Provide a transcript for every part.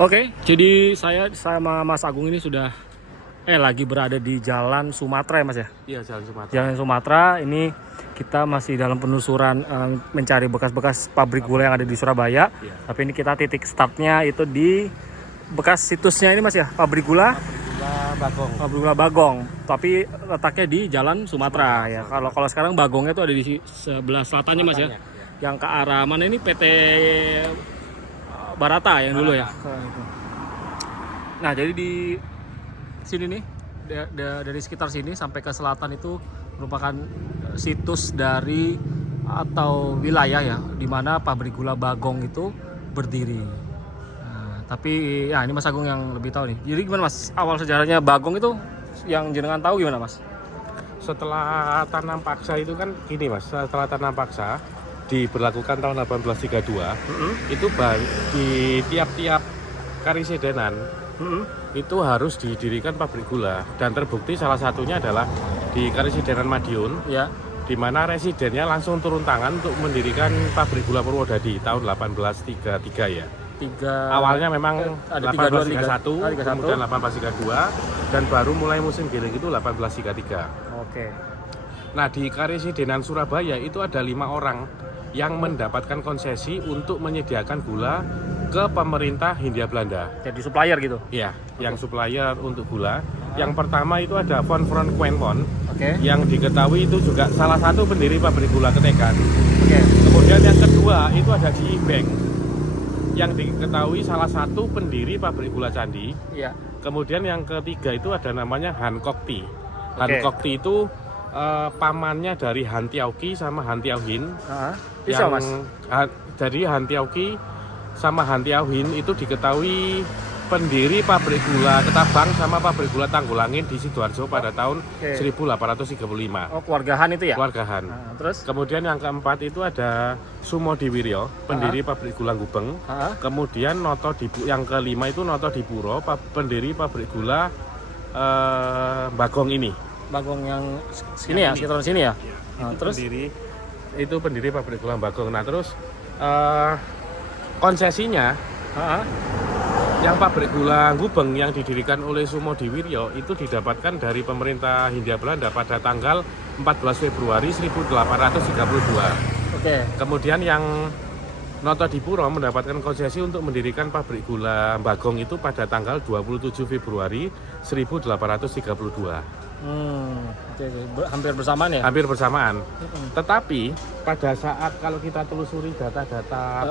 Oke, jadi saya sama Mas Agung ini sudah lagi berada di Jalan Sumatera ya Mas ya. Iya, Jalan Sumatera. Jalan Sumatera ini kita masih dalam penelusuran mencari bekas-bekas pabrik gula yang ada di Surabaya. Iya. Tapi ini kita titik startnya itu di bekas situsnya ini Mas ya, pabrik gula. Gula Bagong. Pabrik gula Bagong, tapi letaknya di Jalan Sumatera ya. Kalau sekarang Bagongnya itu ada di sebelah selatannya Mas ya. Iya. Yang ke arah mana ini PT Barata yang dulu ya. Nah, jadi di sini nih dari sekitar sini sampai ke selatan itu merupakan situs dari atau wilayah ya di mana pabrik gula Bagong itu berdiri. Nah, tapi ya ini Mas Agung yang lebih tahu nih. Jadi gimana Mas awal sejarahnya Bagong itu yang jenengan tahu gimana Mas? Setelah tanam paksa itu kan gini Mas, setelah tanam paksa diberlakukan tahun 1832, itu di tiap-tiap karisidenan itu harus didirikan pabrik gula, dan terbukti salah satunya adalah di Karisidenan Madiun Ya. di mana residennya langsung turun tangan untuk mendirikan pabrik gula Purwodadi tahun 1833 ya. Awalnya memang ada 1831, 32, kemudian 1832, dan baru mulai musim giling itu 1833. Oke. Nah, di Karisidenan Surabaya itu ada 5 orang yang mendapatkan konsesi untuk menyediakan gula ke pemerintah Hindia Belanda. Jadi supplier gitu. Ya, yang supplier untuk gula. Yang pertama itu ada Von Fron Quenpon, Oke. yang diketahui itu juga salah satu pendiri pabrik gula Ketekan. Oke. Kemudian yang kedua itu ada GE Bank, yang diketahui salah satu pendiri pabrik gula Candi. Iya. Kemudian yang ketiga itu ada namanya Hancock Tea. Oke. Hancock Tea itu pamannya dari Han Tiauki sama Han Tiauhin. Bisa Mas. Jadi Han Tiauki sama Han Tiauhin itu diketahui pendiri pabrik gula Ketabang sama pabrik gula Tanggulangin di Sidoarjo pada tahun 1835. Oh, keluarga Han itu ya? Keluarga Han. Terus? Kemudian yang keempat itu ada Sumodi Wiryo, pendiri pabrik gula Gubeng. Kemudian yang kelima itu Noto Dipuro, pendiri pabrik gula Bagong ini. Bagong yang sini ya, sekitar sini ya. Nah, terus itu pendiri pabrik gula Bagong. Nah, terus konsesinya yang pabrik gula Gubeng yang didirikan oleh Sumodi Wiryo itu didapatkan dari pemerintah Hindia Belanda pada tanggal 14 Februari 1832. Oke. Kemudian yang Noto Dipuro mendapatkan konsesi untuk mendirikan pabrik gula Bagong itu pada tanggal 27 Februari 1832. Oke. Hampir bersamaan ya? Hampir bersamaan. Tetapi pada saat kalau kita telusuri data-data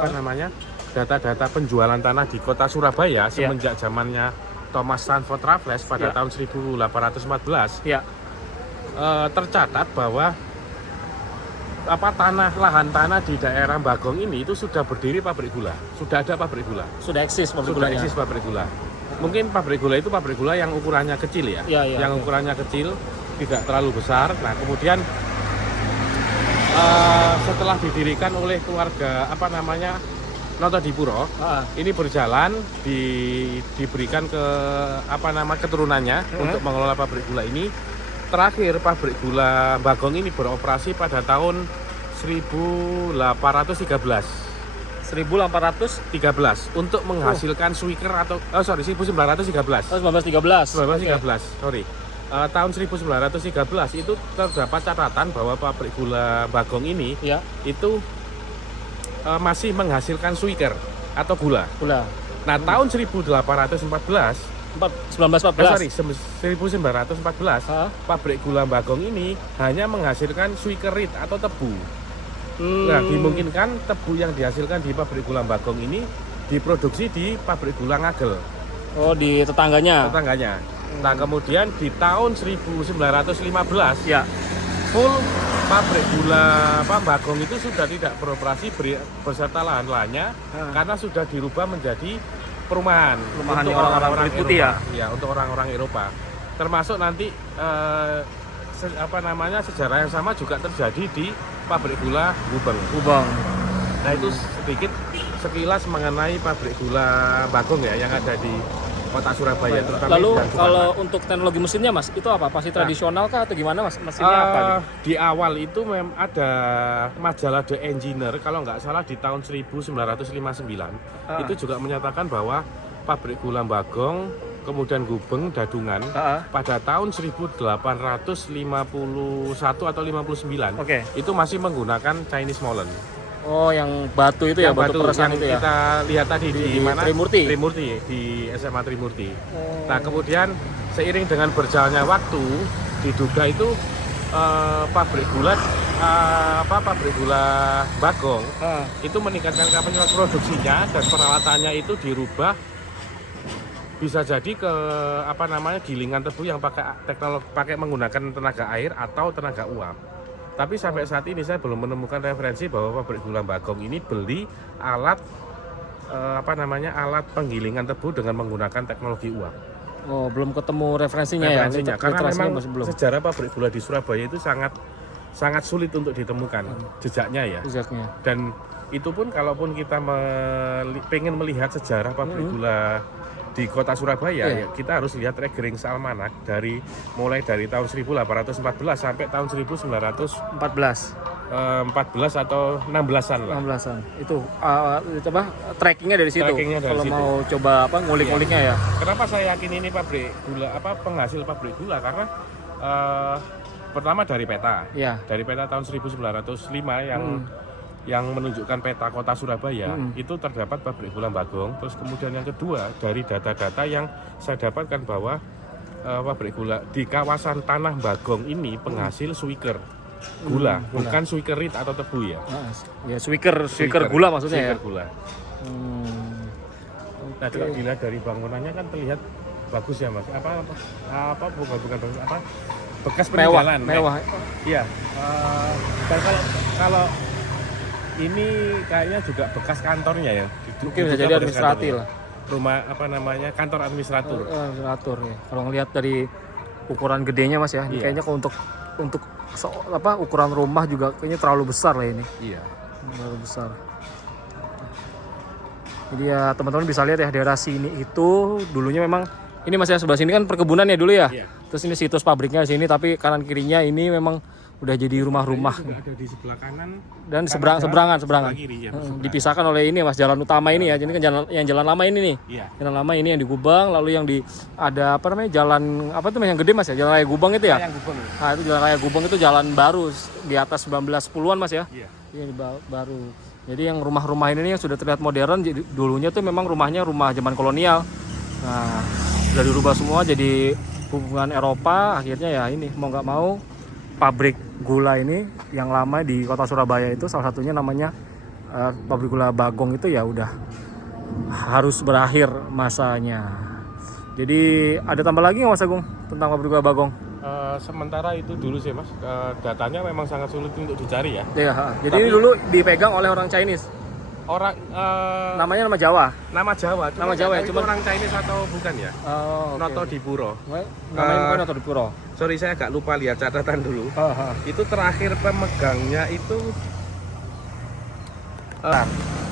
data-data penjualan tanah di kota Surabaya semenjak zamannya Thomas Stanford Raffles pada tahun 1814, tercatat bahwa lahan tanah di daerah Bagong ini itu sudah berdiri pabrik gula, sudah ada pabrik gula, sudah eksis pabrik sudah eksis pabrik gula. Mungkin pabrik gula itu pabrik gula yang ukurannya kecil ya, yang ukurannya kecil, tidak terlalu besar. Nah, kemudian setelah didirikan oleh keluarga Noto Dipuro, ini berjalan diberikan ke keturunannya untuk mengelola pabrik gula ini. Terakhir pabrik gula Bagong ini beroperasi pada tahun 1813 untuk menghasilkan swiker atau 1913. Tahun 1913 itu terdapat catatan bahwa pabrik gula Bagong ini itu masih menghasilkan swiker atau gula. Nah, tahun 1914 pabrik gula Bagong ini hanya menghasilkan swikerit atau tebu. Nah, dimungkinkan tebu yang dihasilkan di pabrik gula Bagong ini diproduksi di pabrik gula Ngagel. Oh, di tetangganya. Nah, kemudian di tahun 1915 full pabrik gula Bagong itu sudah tidak beroperasi beserta lahan-lahannya karena sudah dirubah menjadi perumahan untuk orang-orang putih ya, untuk orang-orang Eropa. Termasuk nanti sejarah yang sama juga terjadi di pabrik gula Gubeng. Nah, itu sedikit sekilas mengenai pabrik gula Bagong ya yang ada di kota Surabaya. Lalu kalau untuk teknologi mesinnya Mas, itu apa? Pasti tradisional kah atau gimana Mas? Mesinnya apa? Di awal itu memang ada majalah The Engineer kalau nggak salah di tahun 1959 itu juga menyatakan bahwa pabrik gula Bagong, kemudian Gubeng, Dadungan pada tahun 1851 atau 59 itu masih menggunakan Chinese Molen. Oh, yang batu itu ya, batu peresan itu ya. Kita lihat tadi di mana? Trimurti. Trimurti, di SMA Trimurti. Nah, kemudian seiring dengan berjalannya waktu, diduga itu pabrik gula Bagong itu meningkatkan kapasitas produksinya dan peralatannya itu dirubah, bisa jadi ke gilingan tebu yang pakai menggunakan tenaga air atau tenaga uap. Tapi sampai saat ini saya belum menemukan referensi bahwa pabrik gula Bagong ini beli alat alat penggilingan tebu dengan menggunakan teknologi uap. Oh, belum ketemu referensinya ya. Karena memang sejarah pabrik gula di Surabaya itu sangat sulit untuk ditemukan jejaknya ya. Dan itu pun kalaupun kita pengen melihat sejarah pabrik gula di kota Surabaya, ya kita harus lihat Regerings Almanak mulai dari tahun 1814 sampai tahun 1914 atau 16-an lah. 16-an. Itu coba trackingnya dari situ. Kalau mau coba ngulik-nguliknya ya. Kenapa saya yakin ini pabrik gula penghasil pabrik gula, karena pertama dari peta. Dari peta tahun 1905 yang menunjukkan peta kota Surabaya, itu terdapat pabrik gula Bagong. Terus kemudian yang kedua, dari data-data yang saya dapatkan bahwa pabrik gula di kawasan Tanah Bagong ini penghasil suiker gula, bukan suikerit atau tebu ya. Ya, suiker gula maksudnya suiker gula. Nah, kalau dilihat dari bangunannya kan terlihat bagus ya, Mas. Bukan bekas peninggalan. Mewah. Iya. Dan kalau ini kayaknya juga bekas kantornya ya. Mungkin bisa jadi administratif lah. Rumah kantor administrator. Ya. Kalau ngelihat dari ukuran gedenya Mas ya, ini kayaknya untuk ukuran rumah juga kayaknya terlalu besar lah ini. Iya. Terlalu besar. Jadi ya teman-teman bisa lihat ya, daerah sini itu dulunya memang ini Mas ya, sebelah sini kan perkebunan ya dulu ya. Terus ini situs pabriknya di sini, tapi kanan kirinya ini memang udah jadi rumah-rumah. Ada di sebelah kanan dan seberangan. Kiri, ya, dipisahkan oleh ini Mas, jalan utama ini ya. Jadi kan jalan lama ini nih. Jalan lama ini yang di Gubang, lalu yang ada jalan yang gede Mas ya, Jalan Raya Gubang itu ya. Nah, itu Jalan Raya Gubang itu jalan baru di atas 1910-an Mas ya. Ini baru. Jadi yang rumah-rumah ini yang sudah terlihat modern, jadi dulunya tuh memang rumahnya rumah zaman kolonial. Nah, sudah dirubah semua jadi hubungan Eropa. Akhirnya ya ini mau nggak mau pabrik gula ini yang lama di kota Surabaya itu salah satunya namanya pabrik gula Bagong itu ya udah harus berakhir masanya. Jadi ada tambah lagi nggak Mas Agung tentang pabrik gula Bagong? Sementara itu dulu sih Mas, datanya memang sangat sulit untuk dicari ya. Jadi ini dulu dipegang oleh orang Chinese. Namanya nama Jawa. Nama Jawa ya, cuma orang Chinese atau bukan ya? Noto Dipuro. Namanya bukan Noto Dipuro. Sorry, saya agak lupa lihat catatan dulu. Itu terakhir pemegangnya itu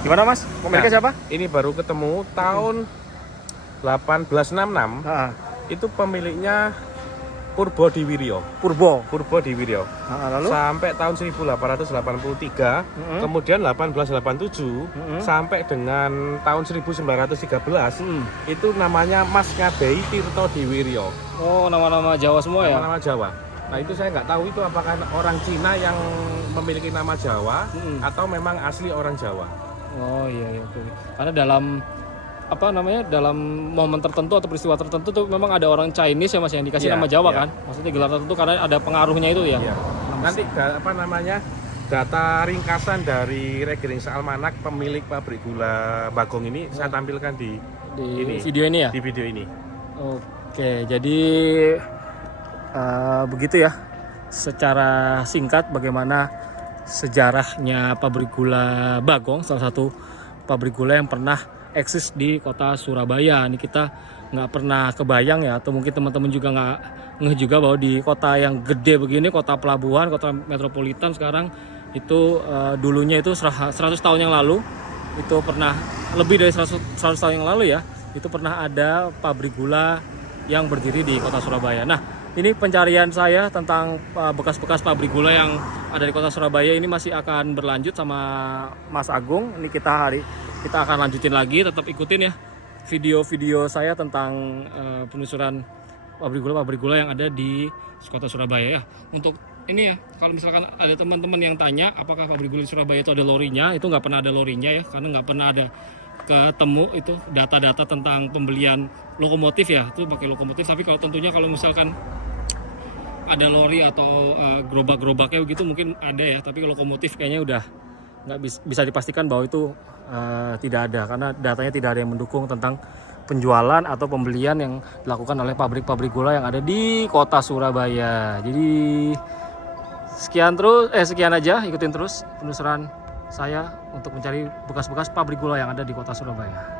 gimana Mas? Pemiliknya siapa? Ini baru ketemu tahun 1866. Itu pemiliknya Purbo Diwiryo. Lalu? Sampai tahun 1883, kemudian 1887 sampai dengan tahun 1913 itu namanya Mas Ngabei Tirto Diwiryo. Oh, nama-nama Jawa semua ya? Nama Jawa. Nah, itu saya nggak tahu itu apakah orang Cina yang memiliki nama Jawa atau memang asli orang Jawa. Oh iya. Karena dalam momen tertentu atau peristiwa tertentu tuh memang ada orang Chinese ya Mas yang dikasih nama Jawa kan, maksudnya gelar tertentu karena ada pengaruhnya itu ya. Nanti data ringkasan dari Regerings Almanak pemilik pabrik gula Bagong ini saya tampilkan di video ini ya. Di video ini. Oke, jadi begitu ya secara singkat bagaimana sejarahnya pabrik gula Bagong, salah satu pabrik gula yang pernah eksis di kota Surabaya. Ini kita nggak pernah kebayang ya, atau mungkin teman-teman juga nggak ngeh juga bahwa di kota yang gede begini, kota pelabuhan, kota metropolitan sekarang itu dulunya itu 100 tahun yang lalu itu pernah, lebih dari 100 tahun yang lalu ya, itu pernah ada pabrik gula yang berdiri di kota Surabaya. Nah, ini pencarian saya tentang bekas-bekas pabrik gula yang ada di kota Surabaya ini masih akan berlanjut sama Mas Agung. Ini kita akan lanjutin lagi, tetap ikutin ya video-video saya tentang penelusuran pabrik gula yang ada di kota Surabaya ya. Untuk ini ya, kalau misalkan ada teman-teman yang tanya apakah pabrik gula di Surabaya itu ada lorinya, itu nggak pernah ada lorinya ya, karena nggak pernah ada ketemu itu data-data tentang pembelian lokomotif ya, itu pakai lokomotif. Tapi kalau tentunya kalau misalkan ada lori atau gerobak-gerobaknya begitu mungkin ada ya, tapi lokomotif kayaknya udah nggak bisa dipastikan bahwa itu tidak ada, karena datanya tidak ada yang mendukung tentang penjualan atau pembelian yang dilakukan oleh pabrik-pabrik gula yang ada di kota Surabaya. Jadi sekian aja, ikutin terus penelusuran saya untuk mencari bekas-bekas pabrik gula yang ada di kota Surabaya.